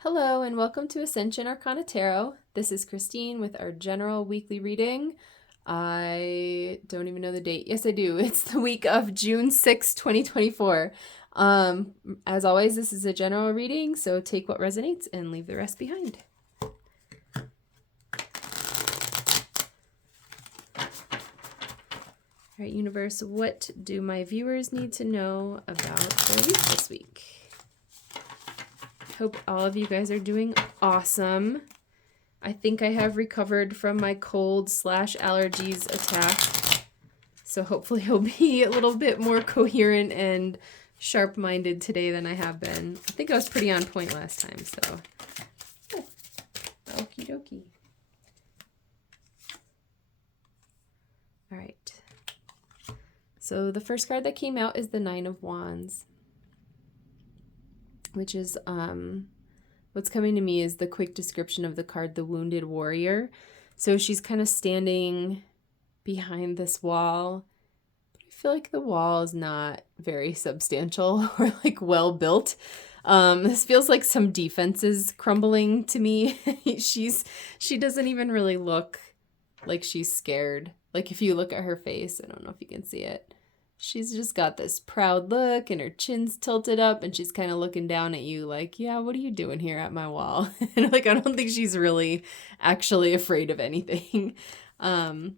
Hello and welcome to Ascension Arcana Tarot. This is Christine with our general weekly reading. I don't even know the date. Yes, I do. It's the week of June 6, 2024. As always, this is a general reading, so take what resonates and leave the rest behind. All right, universe, what do my viewers need to know about their week this week? Hope all of you guys are doing awesome. I think I have recovered from my cold/allergies attack. So hopefully I'll be a little bit more coherent and sharp-minded today than I have been. I think I was pretty on point last time, so. Oh, okie dokie. All right. So the first card that came out is the Nine of Wands, which is what's coming to me is the quick description of the card, the Wounded Warrior. So she's kind of standing behind this wall, but I feel like the wall is not very substantial or like well built. This feels like some defense is crumbling to me. She doesn't even really look like she's scared. Like if you look at her face, I don't know if you can see it. She's just got this proud look and her chin's tilted up and she's kind of looking down at you like, yeah, what are you doing here at my wall? And like, I don't think she's really actually afraid of anything. And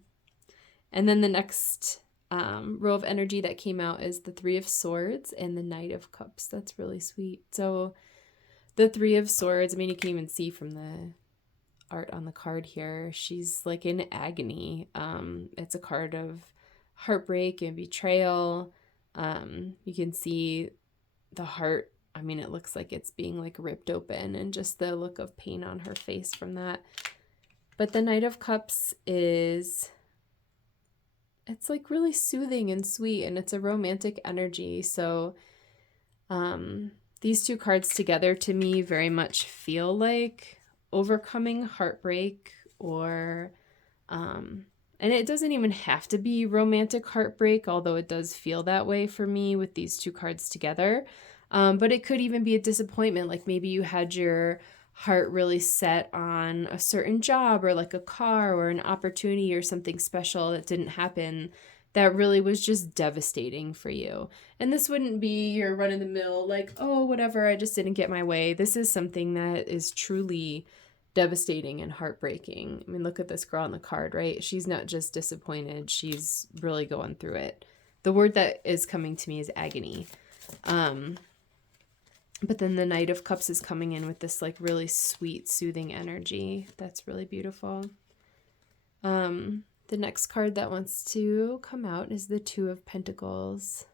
then the next row of energy that came out is the Three of Swords and the Knight of Cups. That's really sweet. So the Three of Swords, I mean, you can even see from the art on the card here, she's like in agony. It's a card of heartbreak and betrayal. You can see the heart. I mean, it looks like it's being like ripped open and just the look of pain on her face from that. But the Knight of Cups it's like really soothing and sweet, and it's a romantic energy. So these two cards together to me very much feel like overcoming heartbreak or and it doesn't even have to be romantic heartbreak, although it does feel that way for me with these two cards together. But it could even be a disappointment. Like maybe you had your heart really set on a certain job or like a car or an opportunity or something special that didn't happen that really was just devastating for you. And this wouldn't be your run-of-the-mill, like, oh, whatever, I just didn't get my way. This is something that is truly devastating and heartbreaking. I mean, look at this girl on the card, right? She's not just disappointed, she's really going through it. The word that is coming to me is agony. But then the Knight of Cups is coming in with this like really sweet, soothing energy. That's really beautiful. The next card that wants to come out is the Two of Pentacles.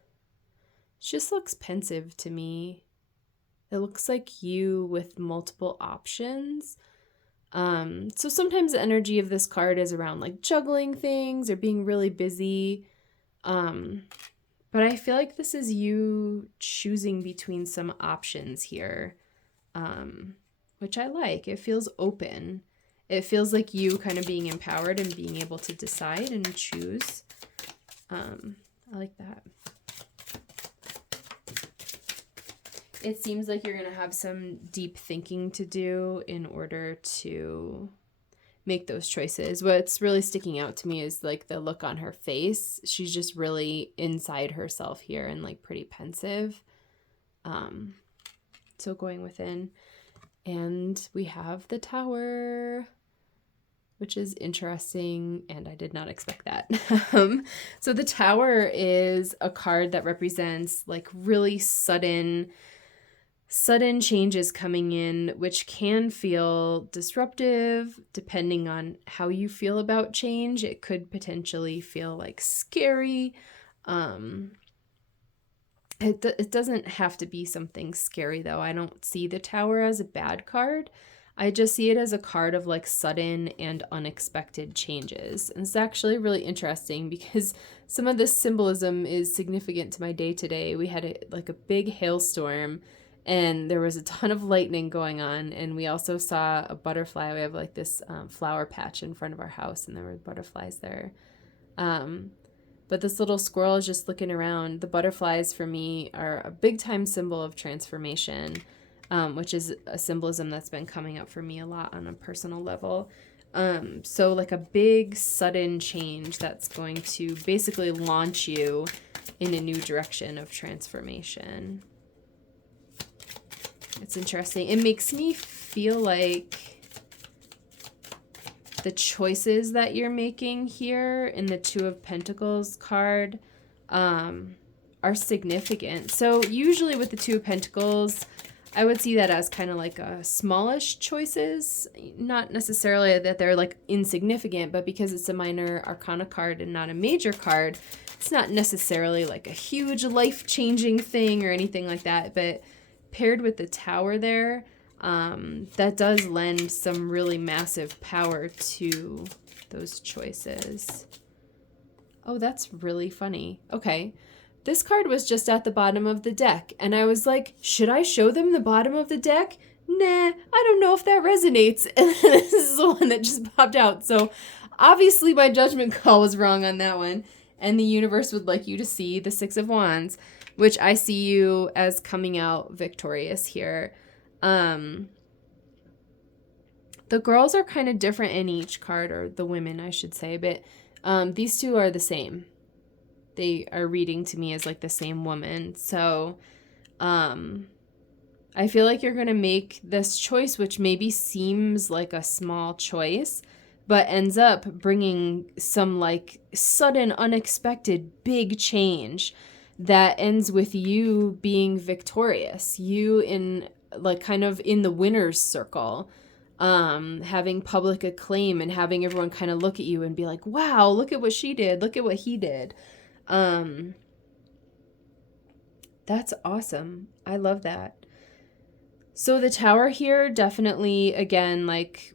It just looks pensive to me. It looks like you with multiple options. So sometimes the energy of this card is around like juggling things or being really busy. But I feel like this is you choosing between some options here, which I like. It feels open. It feels like you kind of being empowered and being able to decide and choose. I like that. It seems like you're going to have some deep thinking to do in order to make those choices. What's really sticking out to me is like the look on her face. She's just really inside herself here and like pretty pensive. So going within. And we have the Tower, which is interesting, and I did not expect that. So the Tower is a card that represents like really sudden changes coming in, which can feel disruptive depending on how you feel about change. It could potentially feel like scary. It doesn't have to be something scary though. I don't see the Tower as a bad card. I just see it as a card of like sudden and unexpected changes. And it's actually really interesting because some of this symbolism is significant to my day-to-day. We had a big hailstorm and there was a ton of lightning going on, and we also saw a butterfly. We have like this flower patch in front of our house, and there were butterflies there. But this little squirrel is just looking around. The butterflies for me are a big time symbol of transformation. which is a symbolism that's been coming up for me a lot on a personal level. So like a big sudden change that's going to basically launch you in a new direction of transformation. It's interesting. It makes me feel like the choices that you're making here in the Two of Pentacles card are significant. So usually with the Two of Pentacles, I would see that as kind of like a smallish choices, not necessarily that they're like insignificant, but because it's a minor arcana card and not a major card, it's not necessarily like a huge life-changing thing or anything like that. But paired with the Tower there, that does lend some really massive power to those choices. Oh, that's really funny. Okay. This card was just at the bottom of the deck, and I was like, should I show them the bottom of the deck? Nah, I don't know if that resonates. And then this is the one that just popped out. So obviously my judgment call was wrong on that one. And the universe would like you to see the Six of Wands, which I see you as coming out victorious here. The girls are kind of different in each card, or the women, I should say, but these two are the same. They are reading to me as like the same woman. So I feel like you're going to make this choice, which maybe seems like a small choice, but ends up bringing some like sudden, unexpected, big change that ends with you being victorious. You in like kind of in the winner's circle, having public acclaim and having everyone kind of look at you and be like, wow, look at what she did. Look at what he did. That's awesome. I love that. So the Tower here definitely, again, like,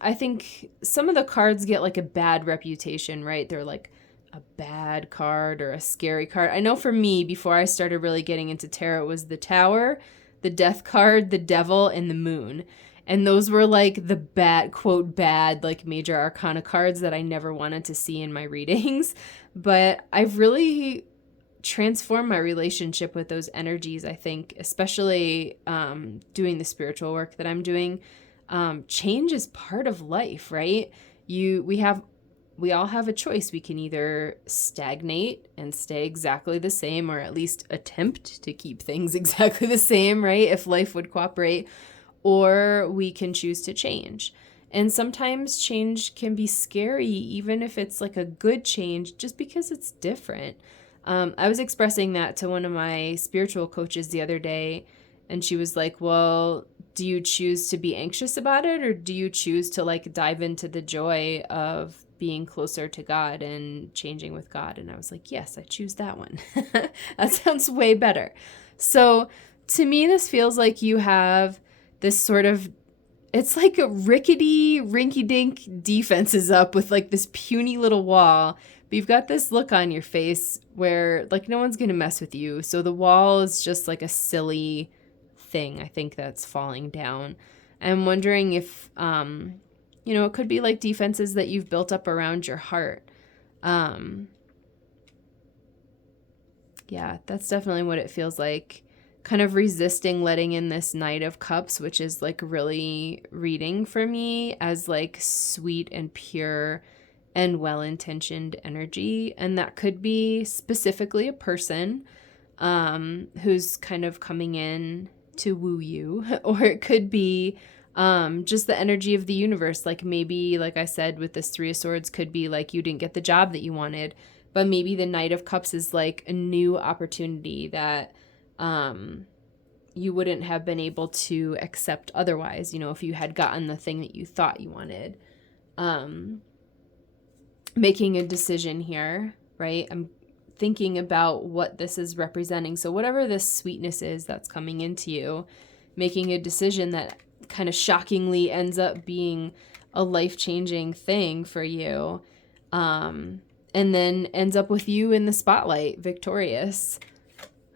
I think some of the cards get like a bad reputation, right? They're like a bad card or a scary card. I know for me, before I started really getting into tarot, it was the Tower, the Death card, the Devil, and the Moon. And those were like the bad, quote, bad, like major arcana cards that I never wanted to see in my readings. But I've really transformed my relationship with those energies, I think, especially doing the spiritual work that I'm doing. Change is part of life, right? We all have a choice. We can either stagnate and stay exactly the same, or at least attempt to keep things exactly the same, right? If life would cooperate, or we can choose to change. And sometimes change can be scary, even if it's like a good change, just because it's different. I was expressing that to one of my spiritual coaches the other day, and she was like, well, do you choose to be anxious about it, or do you choose to like dive into the joy of being closer to God and changing with God? And I was like, yes, I choose that one. That sounds way better. So to me, this feels like you have this sort of, it's like a rickety, rinky-dink defenses up with like this puny little wall. But you've got this look on your face where like no one's going to mess with you. So the wall is just like a silly thing, I think, that's falling down. I'm wondering if, it could be like defenses that you've built up around your heart. Yeah, that's definitely what it feels like. Kind of resisting letting in this Knight of Cups, which is like really reading for me as like sweet and pure and well-intentioned energy. And that could be specifically a person who's kind of coming in to woo you, or it could be just the energy of the universe. Like maybe, like I said, with this Three of Swords, could be like you didn't get the job that you wanted, but maybe the Knight of Cups is like a new opportunity that you wouldn't have been able to accept otherwise, if you had gotten the thing that you thought you wanted. Making a decision here, right? I'm thinking about what this is representing. So whatever this sweetness is that's coming into you, making a decision that kind of shockingly ends up being a life-changing thing for you, and then ends up with you in the spotlight, victorious.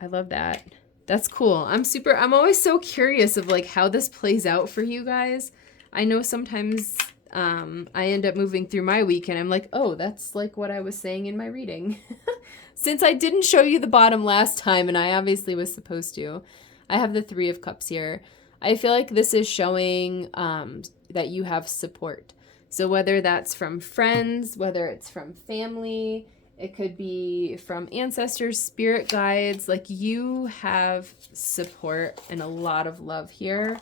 I love that. That's cool. I'm always so curious of like how this plays out for you guys. I know sometimes I end up moving through my week and I'm like, oh, that's like what I was saying in my reading. Since I didn't show you the bottom last time, and I obviously was supposed to, I have the Three of Cups here. I feel like this is showing that you have support. So whether that's from friends, whether it's from family, it could be from ancestors, spirit guides, like you have support and a lot of love here,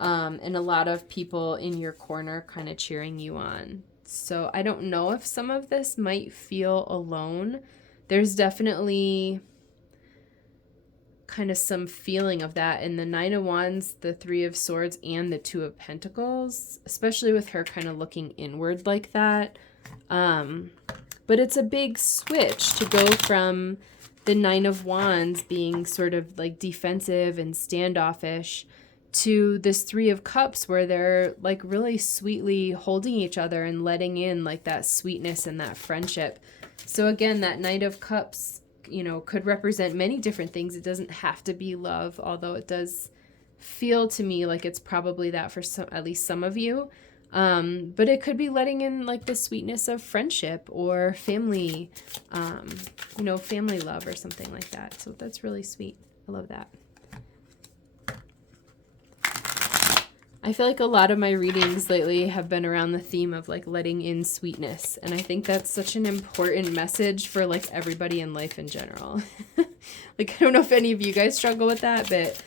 and a lot of people in your corner kind of cheering you on. So I don't know if some of this might feel alone. There's definitely kind of some feeling of that in the Nine of Wands, the Three of Swords, and the Two of Pentacles, especially with her kind of looking inward like that. But it's a big switch to go from the Nine of Wands being sort of like defensive and standoffish to this Three of Cups where they're like really sweetly holding each other and letting in like that sweetness and that friendship. So again, that Knight of Cups, you know, could represent many different things. It doesn't have to be love, although it does feel to me like it's probably that for some, at least some of you. But it could be letting in like the sweetness of friendship or family, you know, family love or something like that. So that's really sweet. I love that. I feel like a lot of my readings lately have been around the theme of like letting in sweetness. And I think that's such an important message for like everybody in life in general. Like, I don't know if any of you guys struggle with that, but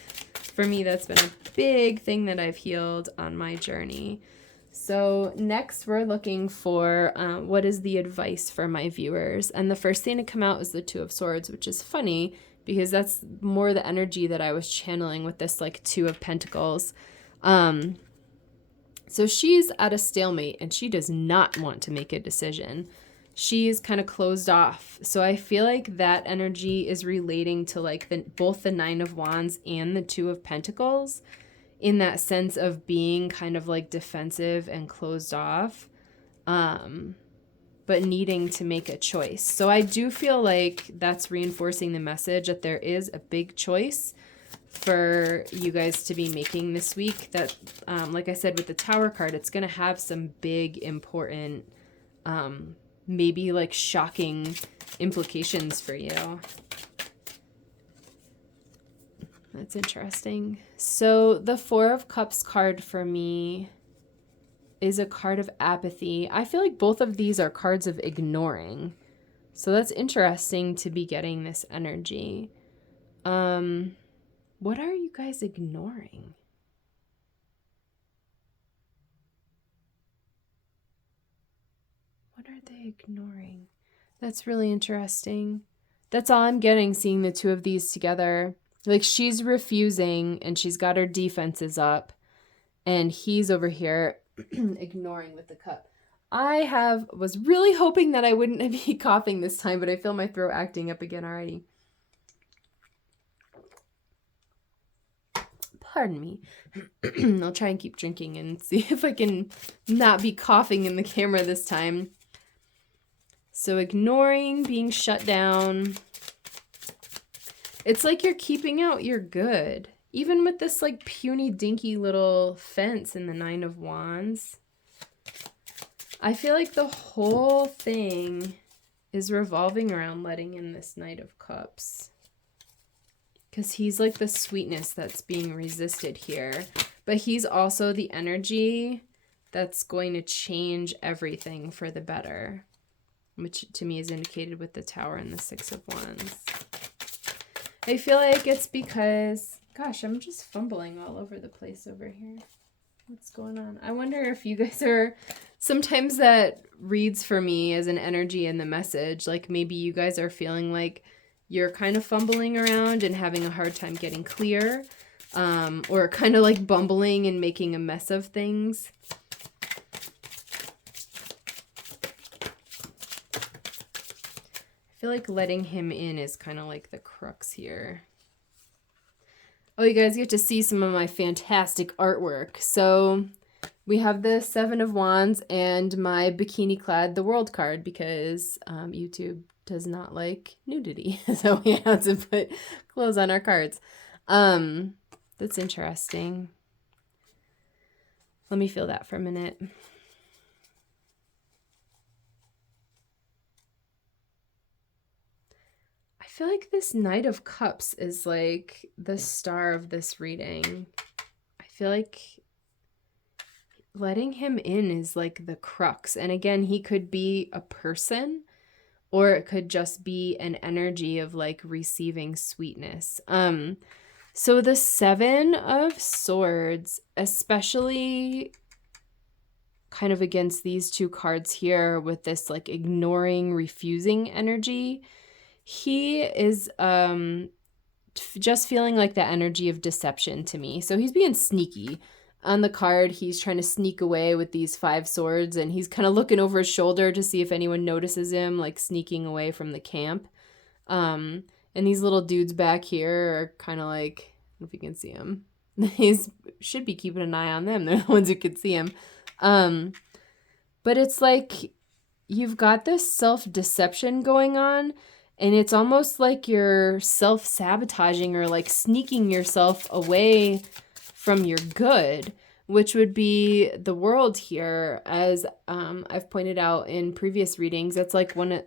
for me, that's been a big thing that I've healed on my journey. So next we're looking for what is the advice for my viewers. And the first thing to come out is the Two of Swords, which is funny because that's more the energy that I was channeling with this like Two of Pentacles. So she's at a stalemate and she does not want to make a decision. She's kind of closed off. So I feel like that energy is relating to like both the Nine of Wands and the Two of Pentacles, in that sense of being kind of like defensive and closed off, but needing to make a choice. So I do feel like that's reinforcing the message that there is a big choice for you guys to be making this week. That, like I said, with the Tower card, it's going to have some big, important, maybe like shocking implications for you. That's interesting. So the Four of Cups card for me is a card of apathy. I feel like both of these are cards of ignoring. So that's interesting to be getting this energy. What are you guys ignoring? What are they ignoring? That's really interesting. That's all I'm getting, seeing the two of these together. Like, she's refusing and she's got her defenses up and he's over here ignoring with the cup. I was really hoping that I wouldn't be coughing this time, but I feel my throat acting up again already. Pardon me. I'll try and keep drinking and see if I can not be coughing in the camera this time. So ignoring, being shut down. It's like you're keeping out your good. Even with this like puny dinky little fence in the Nine of Wands. I feel like the whole thing is revolving around letting in this Knight of Cups. Because he's like the sweetness that's being resisted here. But he's also the energy that's going to change everything for the better. Which to me is indicated with the Tower and the Six of Wands. I feel like it's because, gosh, I'm just fumbling all over the place over here. What's going on? I wonder if you guys are, sometimes that reads for me as an energy in the message. Like maybe you guys are feeling like you're kind of fumbling around and having a hard time getting clear, or kind of like bumbling and making a mess of things. I feel like letting him in is kind of like the crux here. Oh, you guys get to see some of my fantastic artwork. So we have the Seven of Wands and my bikini clad the World card because YouTube does not like nudity. So we have to put clothes on our cards. That's interesting. Let me feel that for a minute. I feel like this Knight of Cups is like the star of this reading. I feel like letting him in is like the crux. And again, he could be a person, or it could just be an energy of like receiving sweetness. So the Seven of Swords, especially kind of against these two cards here with this like ignoring, refusing energy, he is just feeling like the energy of deception to me. So he's being sneaky. On the card, he's trying to sneak away with these 5 swords, and he's kind of looking over his shoulder to see if anyone notices him, like sneaking away from the camp. And these little dudes back here are kind of like, I don't know if you can see him. He's should be keeping an eye on them. They're the ones who could see him. But it's like you've got this self-deception going on, and it's almost like you're self-sabotaging or like sneaking yourself away from your good, which would be the World here. As I've pointed out in previous readings, it's like one of,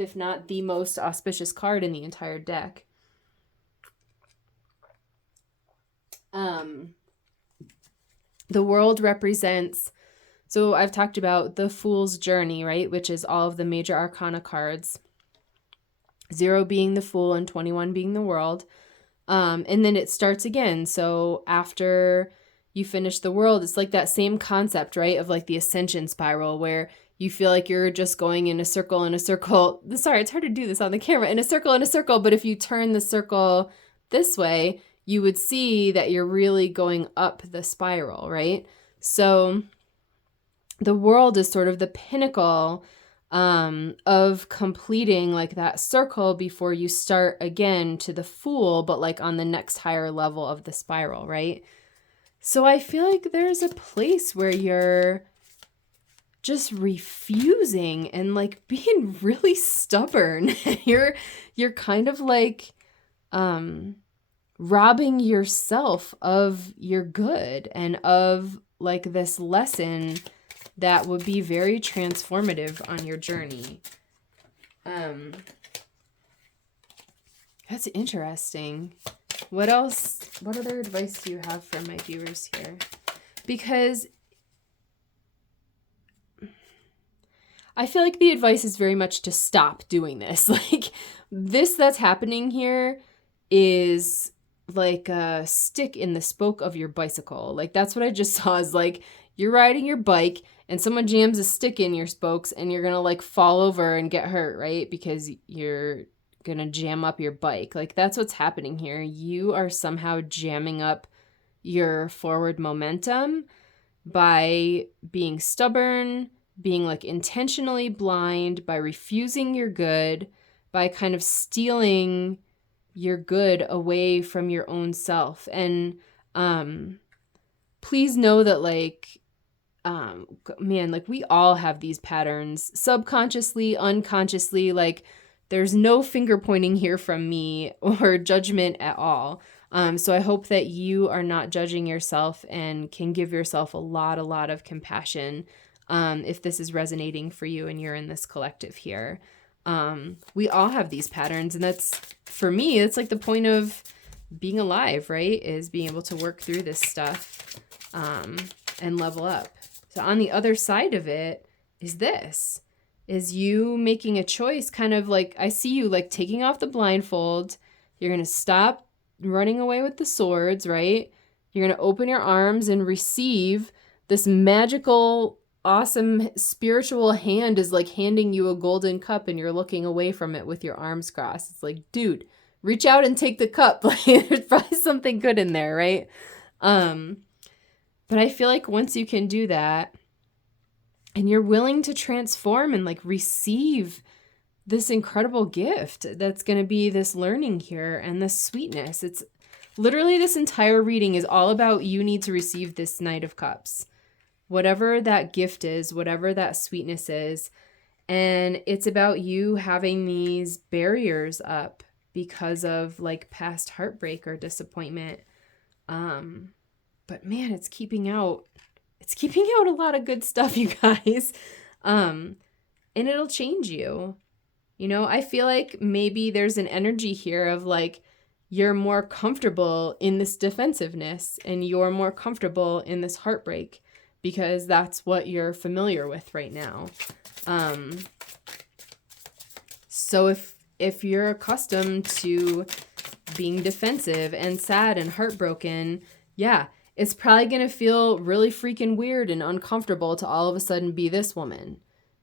if not the most auspicious card in the entire deck. The World represents, so I've talked about the Fool's Journey, right? Which is all of the major arcana cards. 0 being the Fool and 21 being the World. And then it starts again. So after you finish the World, it's like that same concept, right? Of like the Ascension spiral, where you feel like you're just going in a circle in a circle. Sorry, it's hard to do this on the camera. In a circle, but if you turn the circle this way, you would see that you're really going up the spiral, right? So the World is sort of the pinnacle of completing like that circle before you start again to the Fool, but like on the next higher level of the spiral, right? So I feel like there's a place where you're just refusing and like being really stubborn. you're kind of like robbing yourself of your good and of like this lesson that would be very transformative on your journey. That's interesting. What other advice do you have for my viewers here? Because I feel like the advice is very much to stop doing this. Like this that's happening here is like a stick in the spoke of your bicycle. Like that's what I just saw, is like you're riding your bike and someone jams a stick in your spokes and you're going to like fall over and get hurt, right? Because you're going to jam up your bike. Like that's what's happening here. You are somehow jamming up your forward momentum by being stubborn, being like intentionally blind, by refusing your good, by kind of stealing your good away from your own self. And please know that like, man, like we all have these patterns subconsciously, unconsciously. Like there's no finger pointing here from me or judgment at all. So I hope that you are not judging yourself and can give yourself a lot of compassion if this is resonating for you and you're in this collective here. We all have these patterns, and that's, for me, it's like the point of being alive, right? Is being able to work through this stuff and level up. So on the other side of it is you making a choice, kind of like, I see you like taking off the blindfold. You're going to stop running away with the swords, right? You're going to open your arms and receive this magical, awesome spiritual hand is like handing you a golden cup, and you're looking away from it with your arms crossed. It's like, dude, reach out and take the cup. Like there's probably something good in there, right? But I feel like once you can do that and you're willing to transform and like receive this incredible gift that's going to be this learning here and this sweetness, it's literally, this entire reading is all about you need to receive this Knight of Cups. Whatever that gift is, whatever that sweetness is. And it's about you having these barriers up because of like past heartbreak or disappointment. But man, it's keeping out a lot of good stuff, you guys. And it'll change you. You know, I feel like maybe there's an energy here of like, you're more comfortable in this defensiveness and you're more comfortable in this heartbreak because that's what you're familiar with right now. So if you're accustomed to being defensive and sad and heartbroken, yeah, it's probably going to feel really freaking weird and uncomfortable to all of a sudden be this woman,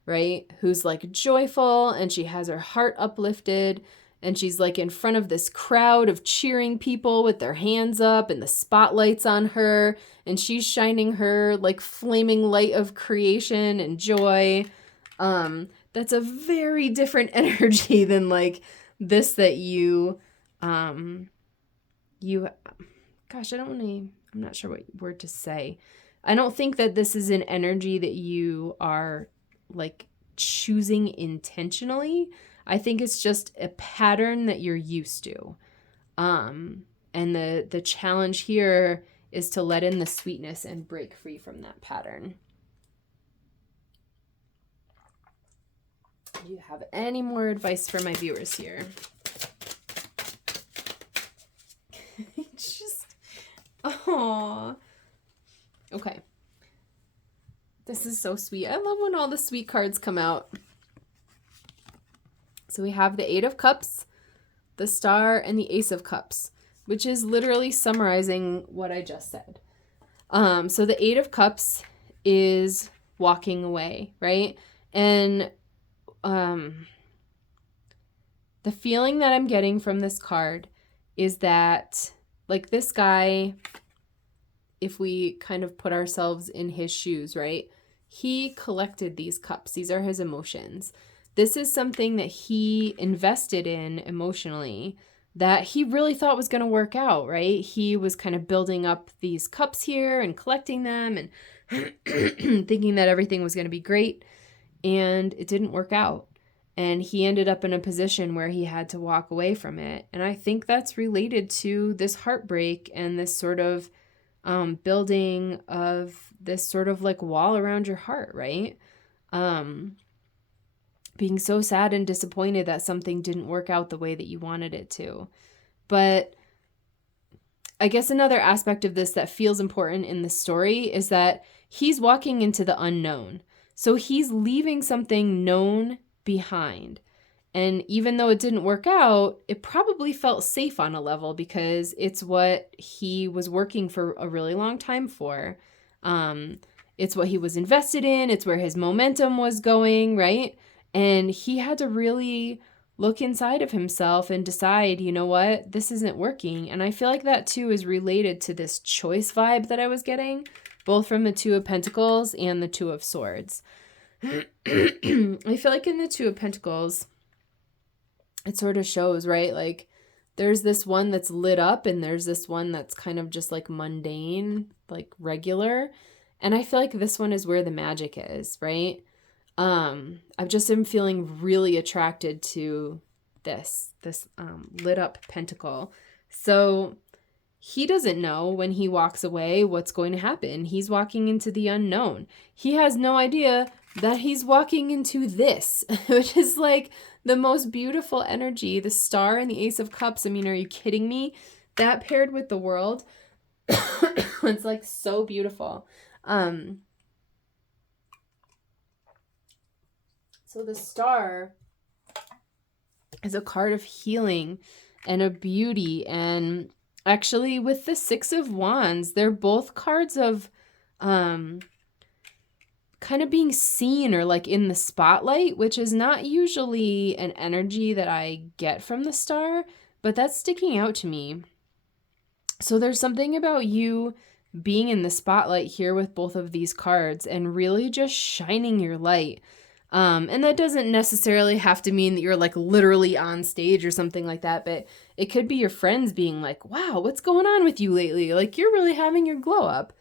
right? Who's like joyful and she has her heart uplifted and she's like in front of this crowd of cheering people with their hands up and the spotlight's on her and she's shining her like flaming light of creation and joy. That's a very different energy than like this that I'm not sure what word to say. I don't think that this is an energy that you are like choosing intentionally. I think it's just a pattern that you're used to. And the challenge here is to let in the sweetness and break free from that pattern. Do you have any more advice for my viewers here? Aww. Okay. This is so sweet. I love when all the sweet cards come out. So we have the 8 of Cups, the Star, and the Ace of Cups, which is literally summarizing what I just said. So the 8 of Cups is walking away, right? And the feeling that I'm getting from this card is that, like, this guy, if we kind of put ourselves in his shoes, right? He collected these cups. These are his emotions. This is something that he invested in emotionally that he really thought was going to work out, right? He was kind of building up these cups here and collecting them and thinking that everything was going to be great, and it didn't work out. And he ended up in a position where he had to walk away from it. And I think that's related to this heartbreak and this sort of building of this sort of like wall around your heart, right? Being so sad and disappointed that something didn't work out the way that you wanted it to. But I guess another aspect of this that feels important in the story is that he's walking into the unknown. So he's leaving something known behind. And even though it didn't work out, it probably felt safe on a level because it's what he was working for a really long time for. It's what he was invested in. It's where his momentum was going, right? And he had to really look inside of himself and decide, you know what, this isn't working. And I feel like that too is related to this choice vibe that I was getting, both from the 2 of Pentacles and the 2 of Swords. I feel like in the 2 of Pentacles, it sort of shows, right? Like there's this one that's lit up and there's this one that's kind of just like mundane, like regular. And I feel like this one is where the magic is, right? I've just been feeling really attracted to this lit up pentacle. So he doesn't know when he walks away what's going to happen. He's walking into the unknown. He has no idea that he's walking into this, which is like the most beautiful energy. The Star and the Ace of Cups. I mean, are you kidding me? That paired with the World, it's like so beautiful. So the Star is a card of healing and of beauty. And actually with the 6 of Wands, they're both cards of kind of being seen or like in the spotlight, which is not usually an energy that I get from the Star, but that's sticking out to me. So there's something about you being in the spotlight here with both of these cards and really just shining your light. And that doesn't necessarily have to mean that you're like literally on stage or something like that, but it could be your friends being like, wow, what's going on with you lately? Like you're really having your glow up.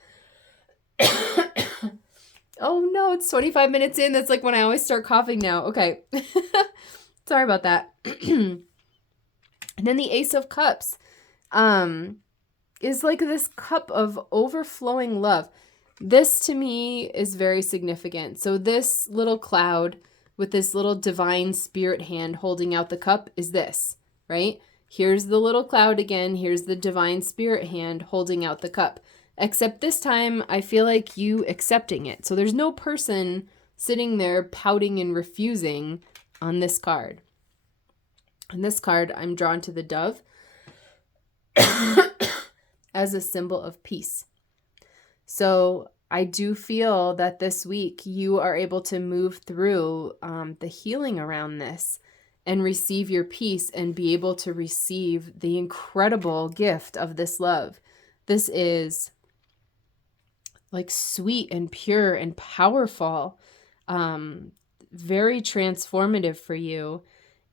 Oh no, it's 25 minutes in. That's like when I always start coughing now. Okay. Sorry about that. And then the Ace of Cups is like this cup of overflowing love. This to me is very significant. So this little cloud with this little divine spirit hand holding out the cup is this, right? Here's the little cloud again. Here's the divine spirit hand holding out the cup. Except this time, I feel like you accepting it. So there's no person sitting there pouting and refusing on this card. On this card, I'm drawn to the dove as a symbol of peace. So I do feel that this week you are able to move through the healing around this and receive your peace and be able to receive the incredible gift of this love. This is like sweet and pure and powerful, very transformative for you.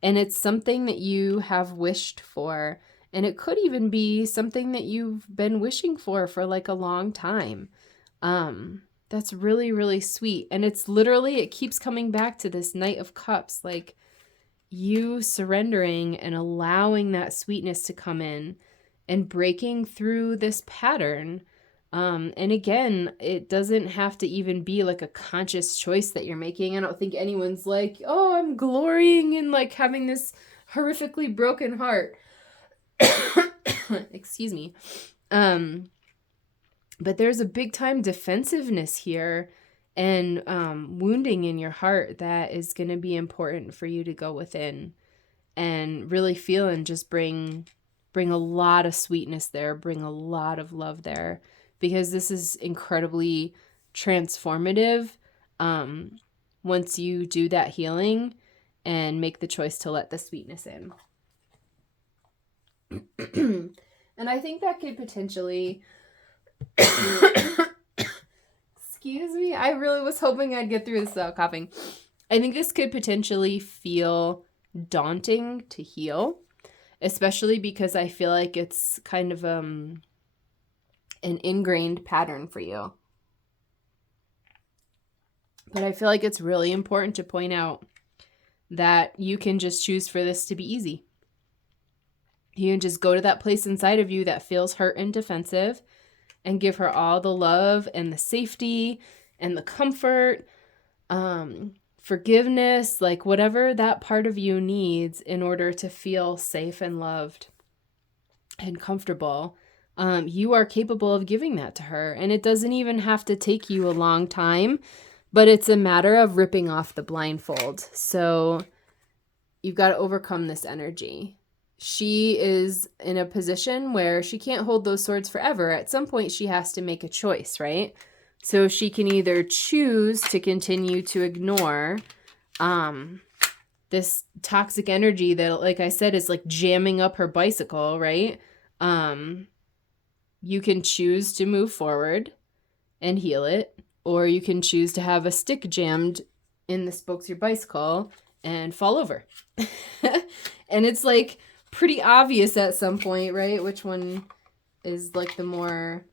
And it's something that you have wished for. And it could even be something that you've been wishing for like a long time. That's really, really sweet. And it's literally, it keeps coming back to this Knight of Cups, like you surrendering and allowing that sweetness to come in and breaking through this pattern. And again, it doesn't have to even be like a conscious choice that you're making. I don't think anyone's like, oh, I'm glorying in like having this horrifically broken heart. Excuse me. But there's a big time defensiveness here and wounding in your heart that is going to be important for you to go within and really feel and just bring a lot of sweetness there, bring a lot of love there, because this is incredibly transformative once you do that healing and make the choice to let the sweetness in. And I think that could potentially... Excuse me. I really was hoping I'd get through this without coughing. I think this could potentially feel daunting to heal, especially because I feel like it's kind of an ingrained pattern for you. But I feel like it's really important to point out that you can just choose for this to be easy. You can just go to that place inside of you that feels hurt and defensive and give her all the love and the safety and the comfort, forgiveness, like whatever that part of you needs in order to feel safe and loved and comfortable. You are capable of giving that to her. And it doesn't even have to take you a long time, but it's a matter of ripping off the blindfold. So you've got to overcome this energy. She is in a position where she can't hold those swords forever. At some point, she has to make a choice, right? So she can either choose to continue to ignore this toxic energy that, like I said, is like jamming up her bicycle, right? You can choose to move forward and heal it, or you can choose to have a stick jammed in the spokes of your bicycle and fall over. And it's like pretty obvious at some point, right? Which one is like the more,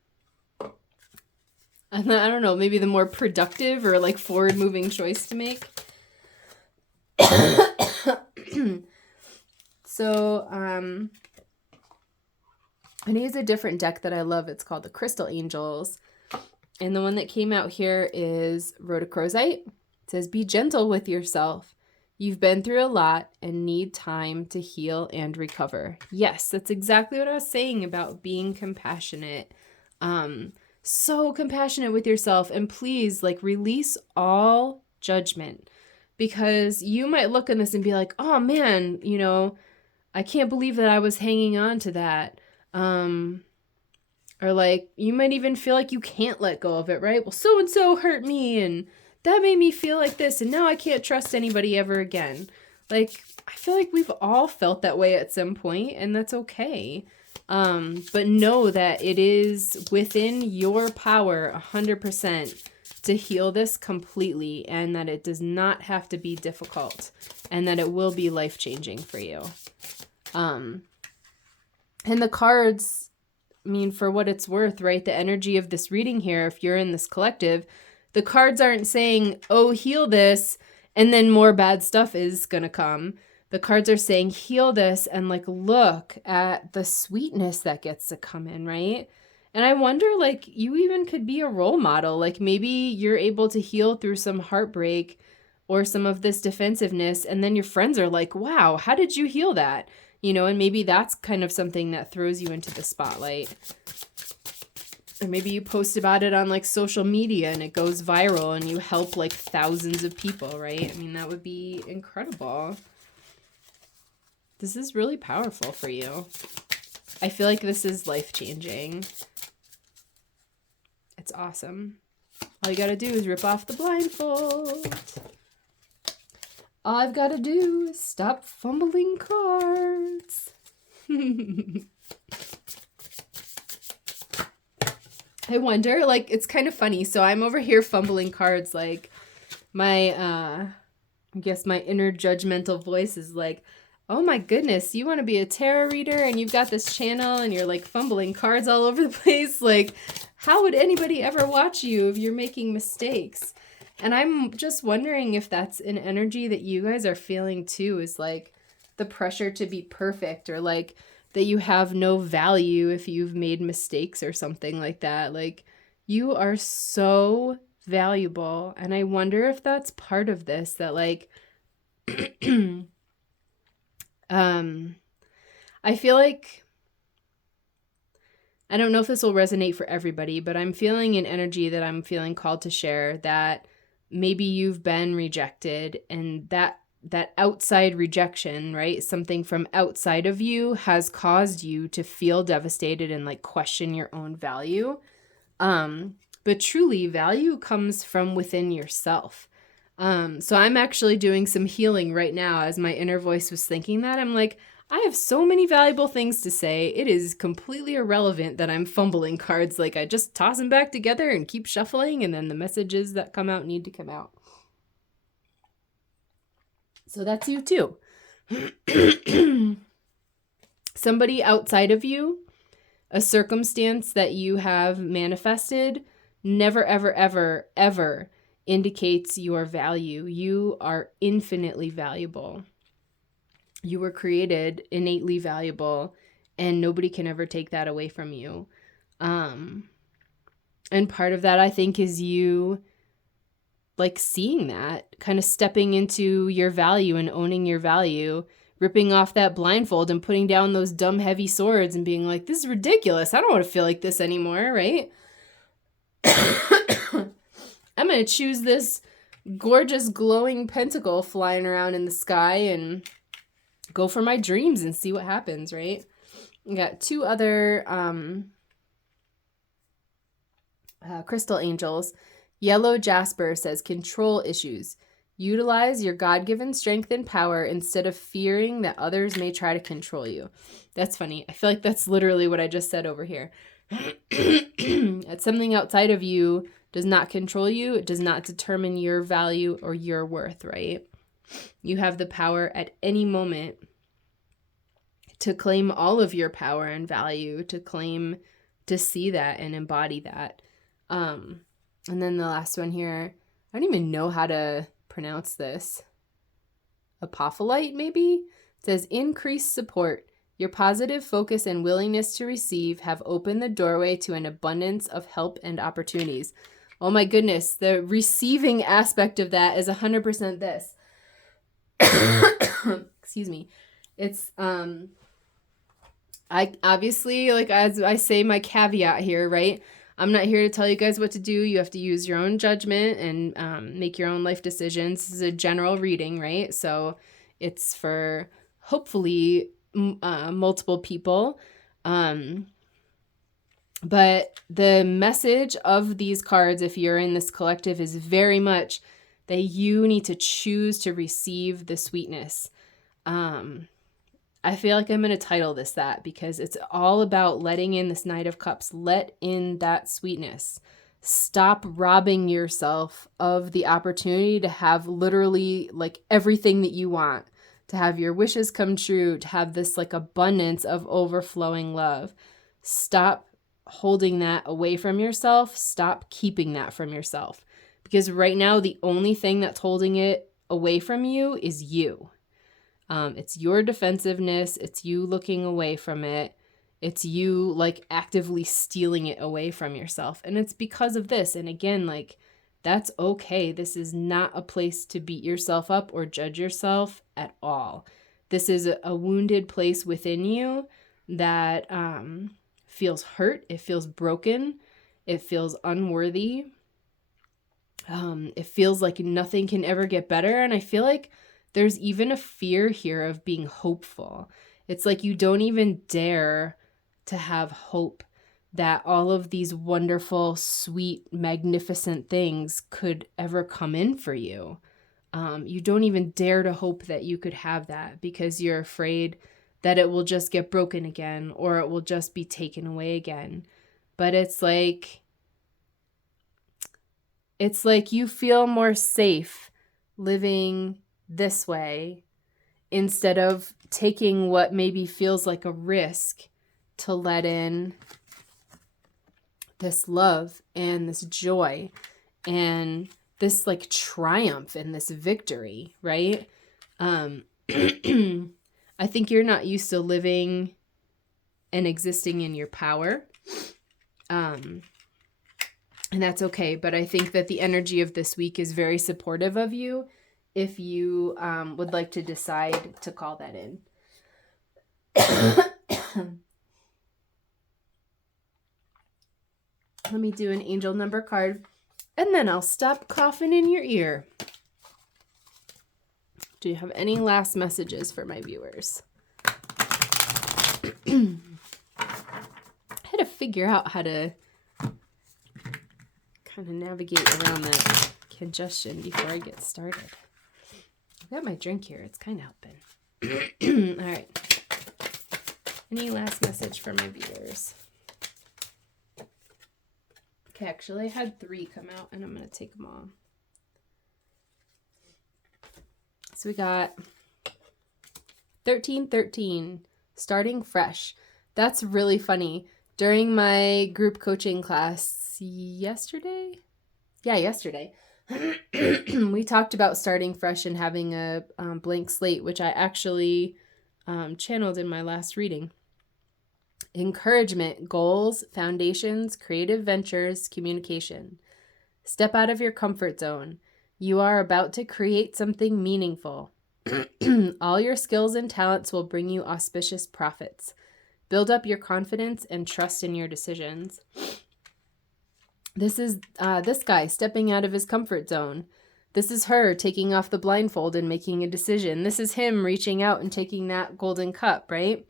I don't know, maybe the more productive or like forward moving choice to make. So, and here's a different deck that I love. It's called the Crystal Angels. And the one that came out here is Rhodochrosite. It says, be gentle with yourself. You've been through a lot and need time to heal and recover. Yes, that's exactly what I was saying about being compassionate. So compassionate with yourself. And please, like, release all judgment. Because you might look at this and be like, oh man, you know, I can't believe that I was hanging on to that. Or like, you might even feel like you can't let go of it, right? Well, so-and-so hurt me and that made me feel like this, and now I can't trust anybody ever again. Like, I feel like we've all felt that way at some point, and that's okay. But know that it is within your power 100% to heal this completely, and that it does not have to be difficult, and that it will be life-changing for you. And the cards, I mean, for what it's worth, right? The energy of this reading here, if you're in this collective, the cards aren't saying, oh, heal this, and then more bad stuff is going to come. The cards are saying, heal this, and like, look at the sweetness that gets to come in, right? And I wonder, like, you even could be a role model. Like, maybe you're able to heal through some heartbreak or some of this defensiveness, and then your friends are like, wow, how did you heal that? and maybe that's kind of something that throws you into the spotlight. Or maybe you post about it on like social media and it goes viral and you help like thousands of people, right? I mean, that would be incredible. This is really powerful for you. I feel like this is life-changing. It's awesome. All you gotta do is rip off the blindfold. All I've gotta do is stop fumbling cards. I wonder, like, it's kind of funny. So I'm over here fumbling cards, like, I guess my inner judgmental voice is like, oh my goodness, you want to be a tarot reader and you've got this channel and you're like fumbling cards all over the place. Like, how would anybody ever watch you if you're making mistakes? And I'm just wondering if that's an energy that you guys are feeling too, is like the pressure to be perfect, or like that you have no value if you've made mistakes or something like that. Like, you are so valuable. And I wonder if that's part of this, that like, I feel like, I don't know if this will resonate for everybody, but I'm feeling an energy that I'm feeling called to share, that maybe you've been rejected, and that outside rejection, right? Something from outside of you has caused you to feel devastated and like question your own value. But truly, value comes from within yourself. So I'm actually doing some healing right now as my inner voice was thinking that. I'm like, I have so many valuable things to say. It is completely irrelevant that I'm fumbling cards. Like, I just toss them back together and keep shuffling, and then the messages that come out need to come out. So that's you too. Somebody outside of you, a circumstance that you have manifested, never, ever, ever, ever indicates your value. You are infinitely valuable. You were created innately valuable, and nobody can ever take that away from you. And part of that, I think, is you like seeing that, kind of stepping into your value and owning your value, ripping off that blindfold and putting down those dumb heavy swords and being like, this is ridiculous. I don't want to feel like this anymore, right? I'm going to choose this gorgeous glowing pentacle flying around in the sky and go for my dreams and see what happens, right? We got two other crystal angels. Yellow Jasper says, control issues. Utilize your God-given strength and power instead of fearing that others may try to control you. That's funny. I feel like that's literally what I just said over here. That something outside of you does not control you. It does not determine your value or your worth, right? You have the power at any moment to claim all of your power and value, to see that and embody that. And then the last one here, I don't even know how to pronounce this. Apophyllite, maybe? It says, increased support. Your positive focus and willingness to receive have opened the doorway to an abundance of help and opportunities. Oh my goodness, the receiving aspect of that is 100% this. Excuse me. It's, I obviously, like, as I say, my caveat here, right? I'm not here to tell you guys what to do. You have to use your own judgment and make your own life decisions. This is a general reading, right? So it's for hopefully multiple people. But the message of these cards, if you're in this collective, is very much that you need to choose to receive the sweetness. I feel like I'm going to title this that, because it's all about letting in this Knight of Cups. Let in that sweetness. Stop robbing yourself of the opportunity to have literally like everything that you want, to have your wishes come true, to have this like abundance of overflowing love. Stop holding that away from yourself. Stop keeping that from yourself, because right now the only thing that's holding it away from you is you. It's your defensiveness. It's you looking away from it. It's you like actively stealing it away from yourself. And it's because of this. And again, like, that's okay. This is not a place to beat yourself up or judge yourself at all. This is a wounded place within you that feels hurt. It feels broken. It feels unworthy. It feels like nothing can ever get better. And I feel like there's even a fear here of being hopeful. It's like you don't even dare to have hope that all of these wonderful, sweet, magnificent things could ever come in for you. You don't even dare to hope that you could have that because you're afraid that it will just get broken again or it will just be taken away again. But it's like you feel more safe living this way instead of taking what maybe feels like a risk to let in this love and this joy and this like triumph and this victory, right? I think you're not used to living and existing in your power. And that's okay. But I think that the energy of this week is very supportive of you if you would like to decide to call that in. Let me do an angel number card, and then I'll stop coughing in your ear. Do you have any last messages for my viewers? I had to figure out how to kind of navigate around that congestion before I get started. I've got my drink here. It's kind of helping. All right. Any last message for my viewers? Okay, actually, I had 3 come out, and I'm going to take them all. So we got 1313, starting fresh. That's really funny. During my group coaching class yesterday, we talked about starting fresh and having a blank slate, which I actually channeled in my last reading. Encouragement, goals, foundations, creative ventures, communication. Step out of your comfort zone. You are about to create something meaningful. All your skills and talents will bring you auspicious profits. Build up your confidence and trust in your decisions. This is this guy stepping out of his comfort zone. This is her taking off the blindfold and making a decision. This is him reaching out and taking that golden cup, right?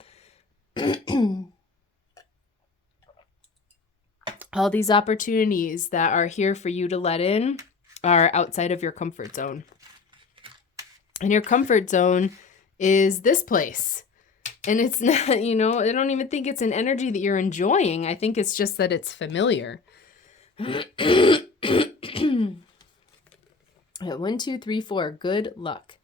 All these opportunities that are here for you to let in are outside of your comfort zone. And your comfort zone is this place. And it's not, I don't even think it's an energy that you're enjoying. I think it's just that it's familiar. 1, 2, 3, 4. Good luck.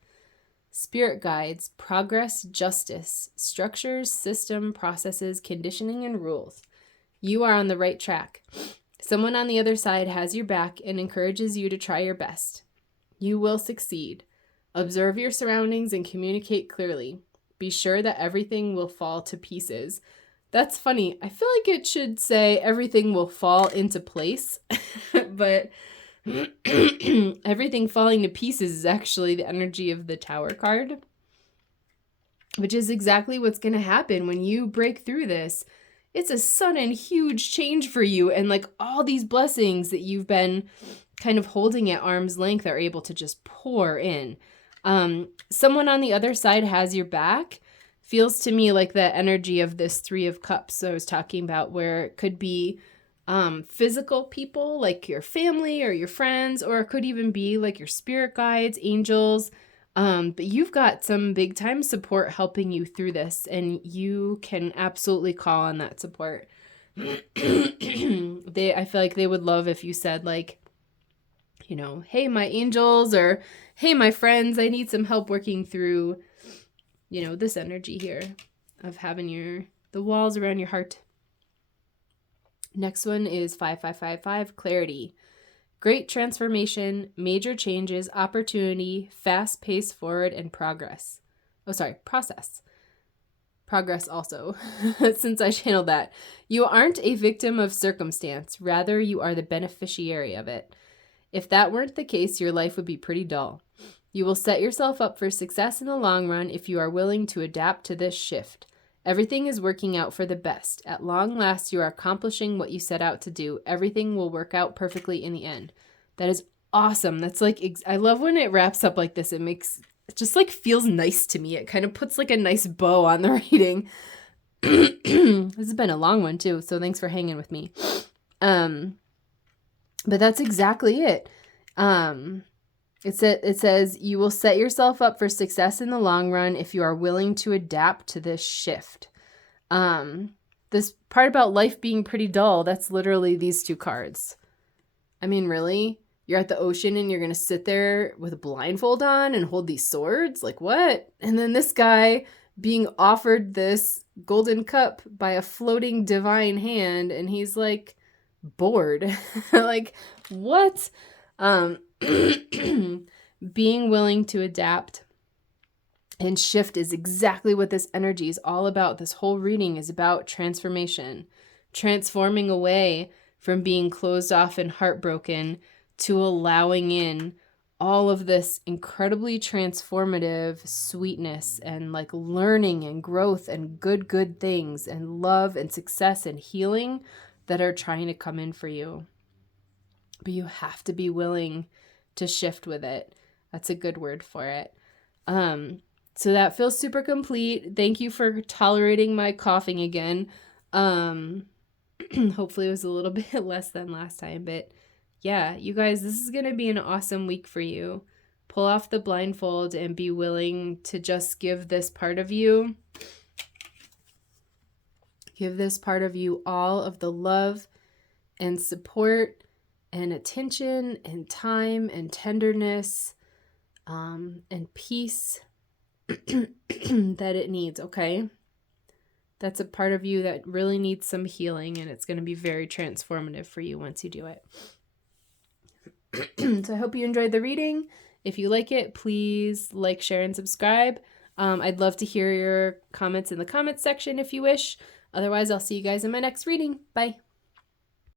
Spirit guides, progress, justice, structures, system, processes, conditioning, and rules. You are on the right track. Someone on the other side has your back and encourages you to try your best. You will succeed. Observe your surroundings and communicate clearly. Be sure that everything will fall to pieces. That's funny. I feel like it should say everything will fall into place, but everything falling to pieces is actually the energy of the Tower card, which is exactly what's going to happen when you break through this. It's a sudden huge change for you, and like all these blessings that you've been kind of holding at arm's length are able to just pour in. Someone on the other side has your back. Feels to me like the energy of this 3 of Cups I was talking about, where it could be physical people like your family or your friends, or it could even be like your spirit guides, angels. But you've got some big time support helping you through this, and you can absolutely call on that support. I feel like they would love if you said like, hey, my angels, or hey, my friends, I need some help working through, this energy here of having the walls around your heart. Next one is 5555, clarity. Great transformation, major changes, opportunity, fast pace forward, and progress. Process. Progress also, since I channeled that. You aren't a victim of circumstance. Rather, you are the beneficiary of it. If that weren't the case, your life would be pretty dull. You will set yourself up for success in the long run if you are willing to adapt to this shift. Everything is working out for the best. At long last, you are accomplishing what you set out to do. Everything will work out perfectly in the end. That is awesome. That's like, I love when it wraps up like this. It just like feels nice to me. It kind of puts like a nice bow on the reading. This has been a long one too, so thanks for hanging with me. But that's exactly it. It says, you will set yourself up for success in the long run if you are willing to adapt to this shift. This part about life being pretty dull, that's literally these two cards. I mean, really? You're at the ocean and you're going to sit there with a blindfold on and hold these swords? Like, what? And then this guy being offered this golden cup by a floating divine hand, and he's like bored. Like, what? Being willing to adapt and shift is exactly what this energy is all about. This whole reading is about transformation, transforming away from being closed off and heartbroken to allowing in all of this incredibly transformative sweetness and like learning and growth and good things and love and success and healing that are trying to come in for you. But you have to be willing to shift with it. That's a good word for it. So that feels super complete. Thank you for tolerating my coughing again. Hopefully it was a little bit less than last time, but yeah, you guys, this is going to be an awesome week for you. Pull off the blindfold and be willing to just give this part of you all of the love and support and attention and time and tenderness and peace that it needs, okay? That's a part of you that really needs some healing, and it's going to be very transformative for you once you do it. So I hope you enjoyed the reading. If you like it, please like, share, and subscribe. I'd love to hear your comments in the comments section if you wish. Otherwise, I'll see you guys in my next reading. Bye.